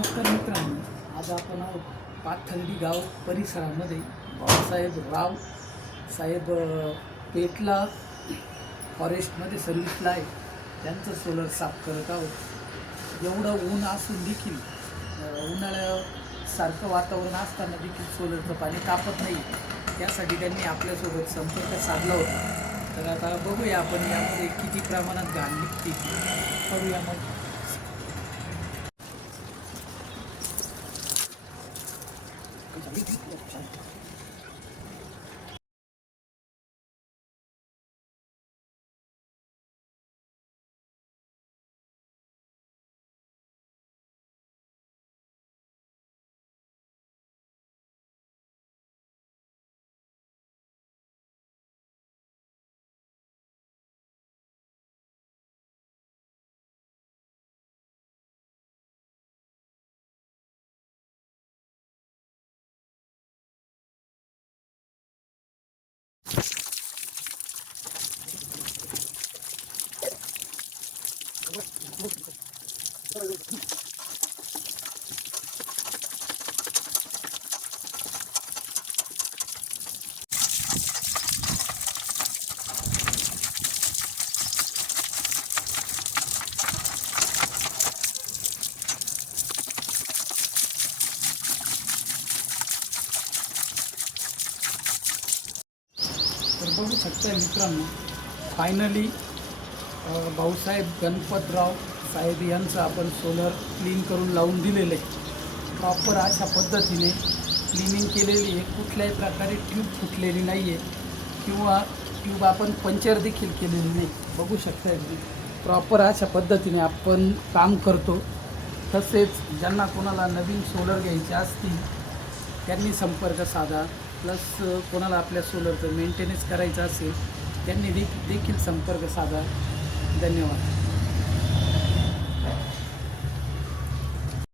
नमस्कार मित्रांनो, आज आपण आहोत पाथर्डी गाव परिसरामध्ये भाऊसाहेब राव साहेब पेटला फॉरेस्टमध्ये सर्व्हिसला आहे. त्यांचं सोलर साफ करत आहोत. एवढं ऊन असून देखील उन्हाळ्यासारखं वातावरण असताना देखील सोलरचं पाणी तापत नाही. त्यासाठी त्यांनी आपल्यासोबत संपर्क साधला होता. तर आता बघूया आपण यामध्ये किती प्रमाणात घाण निघते करूया मग. तर बघू शकता मित्रांनो, फायनली भाऊसाहेब गणपतराव साहेब यांचं आपण सोलर क्लीन करून लावून दिलेलं आहे. प्रॉपर अशा पद्धतीने क्लिनिंग केलेली आहे. कुठल्याही प्रकारे ट्यूब फुटलेली नाही आहे किंवा ट्यूब आपण पंक्चर देखील केलेली नाही. बघू शकता प्रॉपर अशा पद्धतीने आपण काम करतो. तसेच ज्यांना कोणाला नवीन सोलर घ्यायचे असतील त्यांनी संपर्क साधा. प्लस कोणाला आपल्या सोलरचं मेंटेनन्स करायचं असेल त्यांनी देखील संपर्क साधा. धन्यवाद.